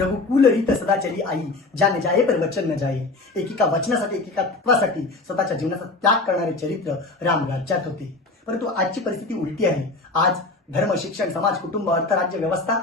रघुकुल रीत सदा चली आई, ज्या न जाये पर वचन न जाये. एकेका वचनासाठी एकेका तत्वासाठी स्वतःच्या जीवनाचा त्याग करणारे चरित्र राम राज्यात होते. परंतु आजची परिस्थिती उलटी आहे. आज धर्म, शिक्षण, समाज, कुटुंब, अर्थ, राज्य व्यवस्था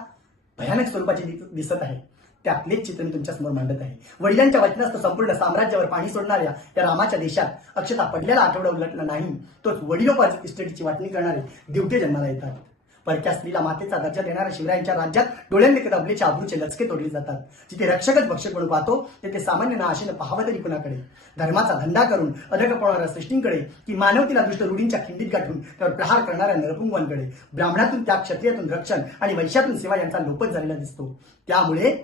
भयानक स्वरूपाची दिसत आहे. त्यातलेच चित्र मी तुमच्या समोर मांडत आहे. वडिलांच्या वचनास्तव संपूर्ण साम्राज्यावर पाणी सोडणाऱ्या या रामाच्या देशात अक्षता पडलेला आठवडा उलटला नाही, तोच वडिलोपार्जित इस्टेटीची वाटणी करणारे दिवटे जन्माला येतात. परक्या स्त्रीला मातेचा दर्जा देणाऱ्या शिवरायांच्या राज्यात डोळ्यांनी दबलेचे आबरूचे लचके तोडले जातात. जिथे रक्षकच भक्षक म्हणून पाहतो तिथे सामान्य ना आशेनं पाहावं तरी कुणाकडे. धर्माचा धंदा करून अधक पळणाऱ्या सृष्टींकडे की मानवतेला दुष्ट रूढींच्या खिंडीत गाठून त्यावर प्रहार करणाऱ्या नरपुंगांकडे. ब्राह्मणातून त्या क्षत्रियातून रक्षण आणि वैश्यातून सेवा यांचा लोपच झालेला दिसतो. त्यामुळे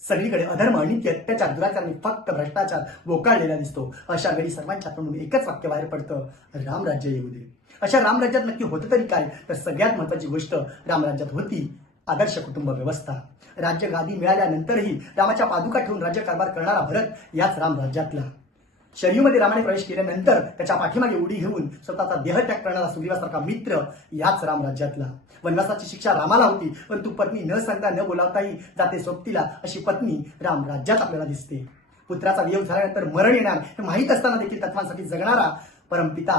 सगळीकडे अधर्म, अनित्य, अत्याचार, दुराचार आणि फक्त भ्रष्टाचार बोकाळलेला दिसतो. अशा वेळी सर्वांच्या तोंडून एकच वाक्य बाहेर पडतं, रामराज्य येऊ दे. अशा रामराज्यात नक्की होतं तरी काय? तर सगळ्यात महत्वाची गोष्ट रामराज्यात होती आदर्श कुटुंब व्यवस्था. राज्य गादी मिळाल्यानंतरही रामाच्या पादुका ठेवून राज्यकारभार करणारा भरत याच रामराज्यातला. शरीरमध्ये रामाने प्रवेश केल्यानंतर त्याच्या पाठीमागे उडी घेऊन स्वतःचा देहत्याग करणारा सुग्रीवासारखा मित्र याच रामराज्यातला. वनवासाची शिक्षा रामाला होती, परंतु पत्नी न सांगता न बोलावताही जाते सोबतीला अशी पत्नी रामराज्यात आपल्याला दिसते. पुत्राचा वियोग झाल्यानंतर मरण येणार हे माहीत असताना देखील तत्वांसाठी जगणारा परमपिता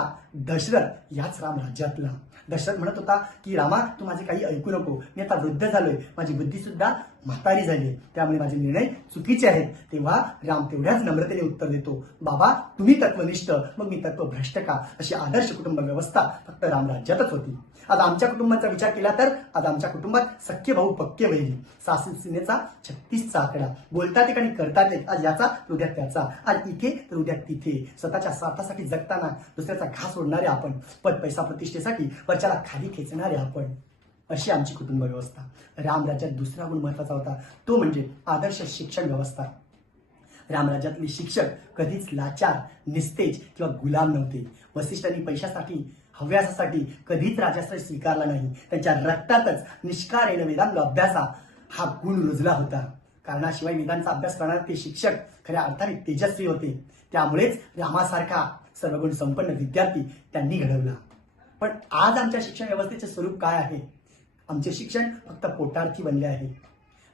दशरथ याच रामराज्यातला. दशरथ म्हणत होता की रामा, तू माझे काही ऐकू नको. मी आता वृद्ध झालोय, माझी बुद्धी सुद्धा म्हातारी झाली, त्यामुळे माझे निर्णय चुकीचे आहेत. तेव्हा राम तेवढ्याच नम्रतेने उत्तर देतो, बाबा तुम्ही तत्वनिष्ठ, मग मी तत्वभ्रष्ट का? अशी आदर्श कुटुंब व्यवस्था फक्त रामराज्यातच होती. आज आमच्या कुटुंबाचा विचार केला तर आज आमच्या कुटुंबात सख्खे भाऊ पक्के वैरी, सासू सुनेचा 36चा आकडा, बोलतात एक आणि करतात एक. आज याचा तर उद्या त्याचा, आज इथे तर उद्या तिथे. स्वतःच्या स्वार्थासाठी जगताना दुसऱ्याचा घास ओढणारे आपण, पद पैसा प्रतिष्ठेसाठी वरच्याला खाली खेचणारे आपण. अशी आमची कुटुंब व्यवस्था. रामराज्यात दुसरा गुण महत्वाचा होता, तो म्हणजे आदर्श शिक्षण व्यवस्था. रामराज्यातले शिक्षक कधीच लाचार, निस्तेज किंवा गुलाम नव्हते. वसिष्ठांनी पैशासाठी, हव्यासासाठी कधीच राजाश्रय स्वीकारला नाही. त्यांच्या रक्तातच निष्कारेण वेदांग अभ्यासा हा गुण रुजला होता. कारणाशिवाय वेदांचा अभ्यास करणारे ते शिक्षक खऱ्या अर्थाने तेजस्वी होते. त्यामुळेच रामासारखा सर्वगुण संपन्न विद्यार्थी त्यांनी घडवला. पण आज आमच्या शिक्षण व्यवस्थेचे स्वरूप काय आहे? आमचे शिक्षण फक्त पोटार्थी बनले आहे.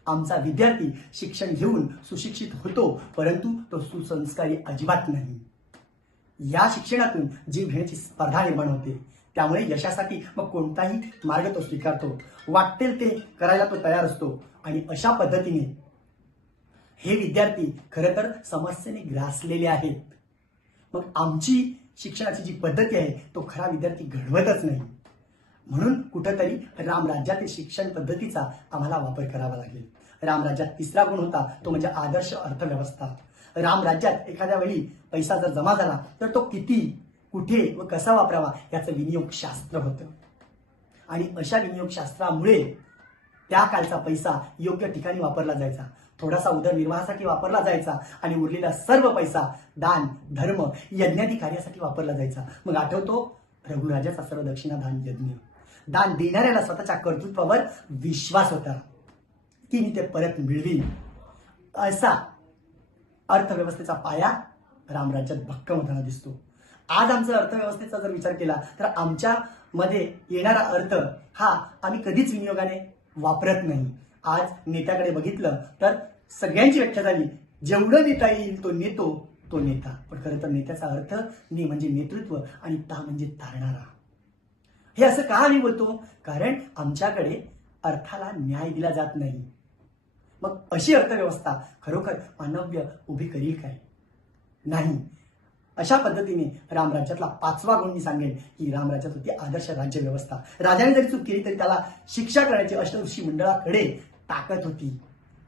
आमचा विद्यार्थी शिक्षण घेऊन सुशिक्षित होतो, परंतु तो सुसंस्कारी अजिबात नाही. या शिक्षणातून जीव घेण्याची स्पर्धा निर्माण होते. त्यामुळे यशासाठी मग कोणताही मार्ग तो स्वीकारतो, वाटेल ते करायला तो तयार असतो. आणि अशा पद्धतीने हे विद्यार्थी खरं तर समस्येने ग्रासलेले आहेत. मग आमची शिक्षणाची जी पद्धती आहे तो खरा विद्यार्थी घडवतच नाही. म्हणून कुठंतरी रामराज्यातील शिक्षण पद्धतीचा आम्हाला वापर करावा लागेल. रामराज्यात तिसरा गुण होता, तो म्हणजे आदर्श अर्थव्यवस्था. रामराज्यात एखाद्या वेळी पैसा जर जमा झाला तर तो किती, कुठे व कसा वापरावा याचं विनियोग शास्त्र होतं. आणि अशा विनियोग शास्त्रामुळे त्या काळचा पैसा योग्य ठिकाणी वापरला जायचा, थोडासा उदरनिर्वाहासाठी वापरला जायचा आणि उरलेला सर्व पैसा दान, धर्म, यज्ञादी कार्यासाठी वापरला जायचा. मग आठवतो रघुराजाचा सर्व दक्षिणादान यज्ञ. दान देणाऱ्याला स्वतःच्या कर्तृत्वावर विश्वास होता की मी ते परत मिळवीन. असा अर्थव्यवस्थेचा पाया रामराज्यात भक्कम होताना दिसतो. आज आमचा अर्थव्यवस्थेचा जर विचार केला तर आमच्या मध्ये येणारा अर्थ हा आम्ही कधीच विनियोगाने वापरत नाही. आज नेत्याकडे बघितलं तर सगळ्यांची व्याख्या झाली, जेवढं नेता येईल तो नेतो, तो नेता. पण खरं तर नेत्याचा अर्थ ने म्हणजे नेतृत्व आणि ता म्हणजे तारणारा. हे असं का आम्ही बोलतो? कारण आमच्याकडे अर्थाला न्याय दिला जात नाही. मग अशी अर्थव्यवस्था खरोखर मानव्य उभी करील काय? नाही. अशा पद्धतीने रामराज्यातला पाचवा गुण मी सांगेन की रामराज्यात होती आदर्श राज्य व्यवस्था. राजाने जरी चूक केली तरी त्याला शिक्षा करण्याची अष्टऋषी मंडळाकडे ताकद होती.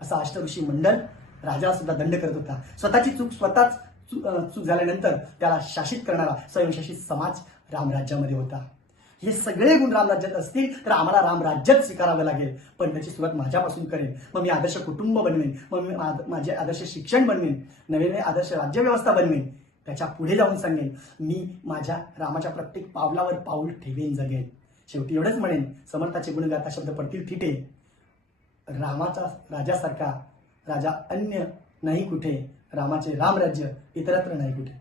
असा अष्टऋषी मंडळ राजाला सुद्धा दंड करत होता. स्वतःची चूक झाल्यानंतर त्याला शासित करणारा स्वयंशासित समाज रामराज्यामध्ये होता. हे सगळे गुण रामराज्यात असतील तर आम्हाला रामराज्यात स्वीकारावं लागेल. पण त्याची सुरुवात माझ्यापासून करेन. मग मी आदर्श कुटुंब बनवेन, मग मी माझे आदर्श शिक्षण बनवेन, नवीन आदर्श राज्य व्यवस्था बनवेन. त्याच्या पुढे जाऊन सांगेन मी माझ्या रामाच्या प्रत्येक पावलावर पाऊल ठेवेन, जगेन. शेवटी एवढंच म्हणेन, समर्थाचे गुण गाता शब्द पडतील फिटे. रामाचा राजासारखा राजा अन्य नाही कुठे, रामाचे रामराज्य इतरत्र नाही कुठे.